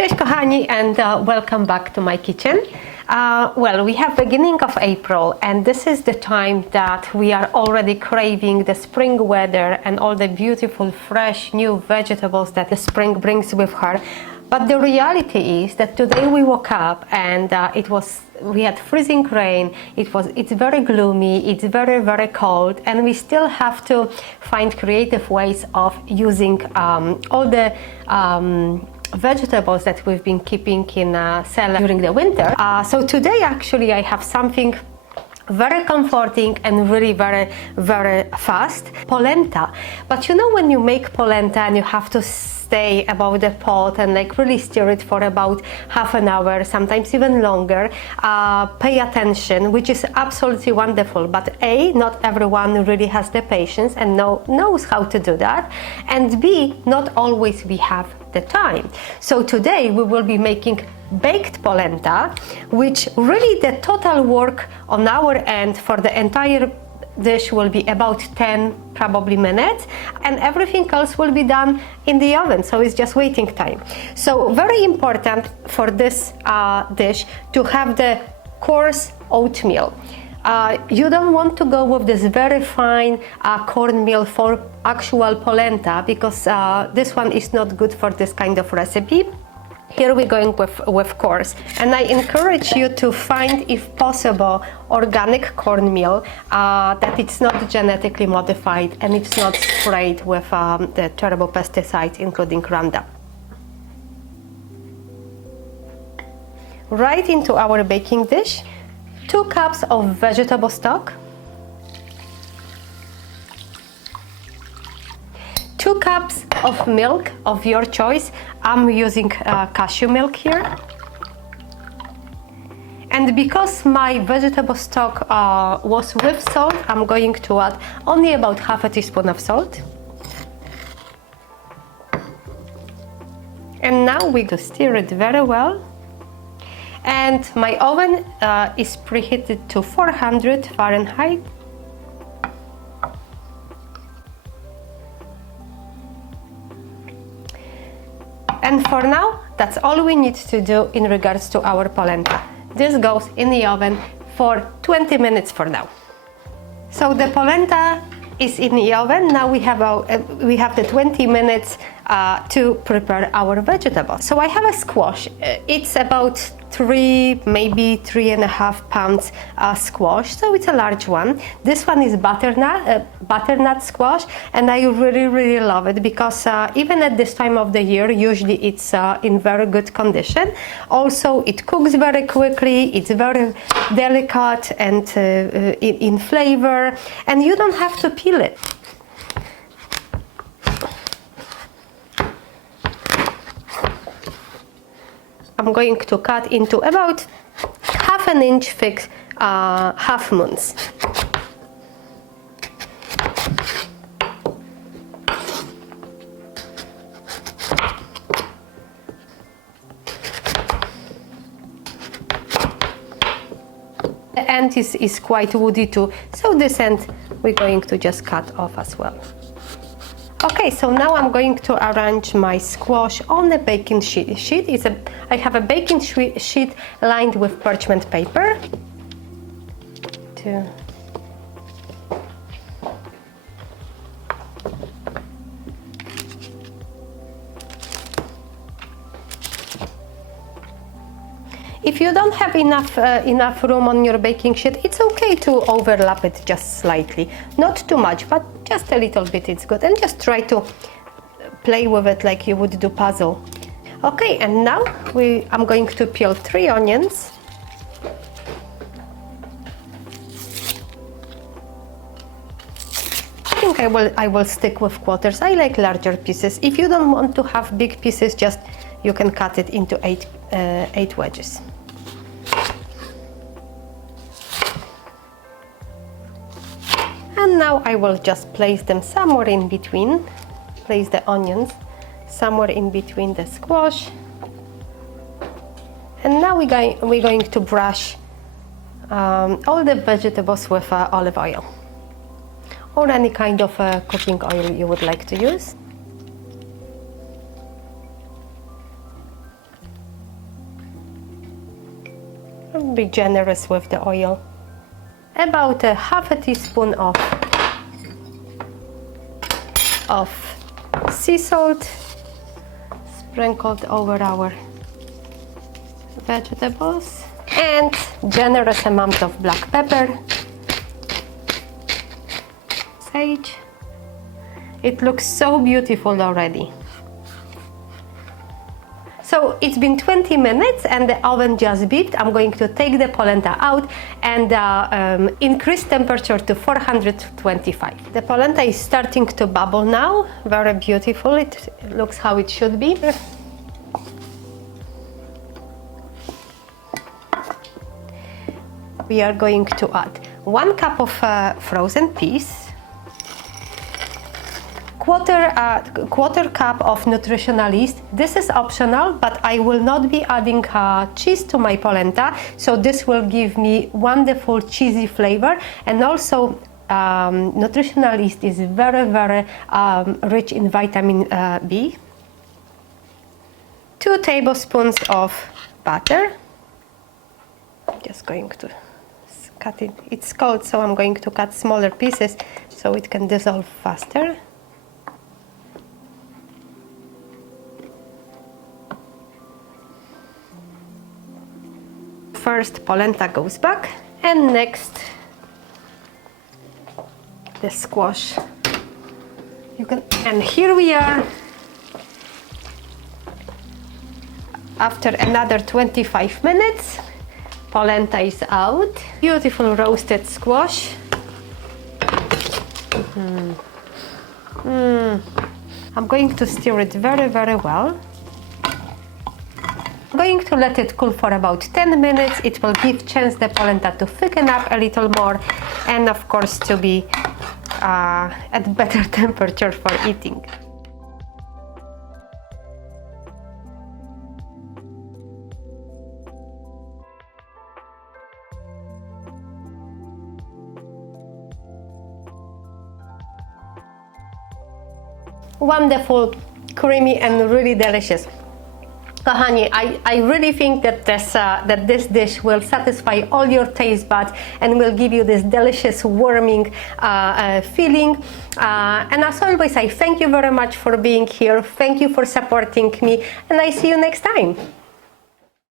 Cześć kochani, and welcome back to my kitchen. Well, we have beginning of April, and this is the time that we are already craving the spring weather and all the beautiful fresh new vegetables that the spring brings with her. But the reality is that today we woke up and we had freezing rain. It's very gloomy, it's very cold, and we still have to find creative ways of using all the vegetables that we've been keeping in cellar during the winter. So today actually I have something very comforting and really very fast. Polenta. But you know when you make polenta and you have to stay above the pot and like really stir it for about half an hour, sometimes even longer, pay attention, which is absolutely wonderful. But A, not everyone really has the patience and knows how to do that, and B, not always we have the time. So today we will be making baked polenta, which really the total work on our end for the entire dish will be about 10 probably minutes, and everything else will be done in the oven, so it's just waiting time. So very important for this dish to have the coarse oatmeal. You don't want to go with this very fine cornmeal for actual polenta, because this one is not good for this kind of recipe. Here we're going with coarse, and I encourage you to find, if possible, organic cornmeal that it's not genetically modified and it's not sprayed with the terrible pesticides, including Roundup. Right into our baking dish, 2 cups of vegetable stock, 2 cups of milk of your choice. I'm using cashew milk here. And because my vegetable stock was with salt, I'm going to add only about half a teaspoon of salt. And now we're going to stir it very well. And my oven is preheated to 400 Fahrenheit. And for now, that's all we need to do in regards to our polenta. This goes in the oven for 20 minutes for now. So the polenta is in the oven. Now we have the 20 minutes to prepare our vegetables. So I have a squash. It's about 3, maybe 3.5 pounds squash, so it's a large one. This one is butternut squash, and I really love it because even at this time of the year, usually it's in very good condition. Also, it cooks very quickly, it's very delicate and in flavor, and you don't have to peel it. I'm going to cut into about half an inch thick half moons. The end is quite woody too, so this end we're going to just cut off as well. Okay, so now I'm going to arrange my squash on the baking sheet. I have a baking sheet lined with parchment paper. If you don't have enough room on your baking sheet, it's okay to overlap it just slightly. Not too much, but just a little bit, it's good. And just try to play with it like you would do puzzle. Okay, and now I'm going to peel 3 onions. I think I will stick with quarters. I like larger pieces. If you don't want to have big pieces, you can cut it into 8 wedges. And now I will just place them somewhere in between. Place the onions somewhere in between the squash. And now we're going to brush all the vegetables with olive oil or any kind of cooking oil you would like to use. Be generous with the oil. About a half a teaspoon of sea salt sprinkled over our vegetables, and generous amount of black pepper, sage. It looks so beautiful already. So it's been 20 minutes and the oven just beeped. I'm going to take the polenta out and increase temperature to 425. The polenta is starting to bubble now. Very beautiful. It looks how it should be. We are going to add 1 cup of frozen peas, quarter cup of nutritional yeast. This is optional, but I will not be adding cheese to my polenta, so this will give me wonderful cheesy flavor. And also nutritional yeast is very rich in vitamin B. 2 tablespoons of butter. I'm just going to cut it. It's cold, so I'm going to cut smaller pieces so it can dissolve faster. First polenta goes back, and next the squash. And here we are after another 25 minutes. Polenta is out. Beautiful roasted squash. I'm going to stir it very well. I'm going to let it cool for about 10 minutes. It will give chance the polenta to thicken up a little more, and of course to be at better temperature for eating. Wonderful, creamy and really delicious. Kochani, I really think that this dish will satisfy all your taste buds and will give you this delicious warming feeling. And as always, I thank you very much for being here. Thank you for supporting me, and I see you next time.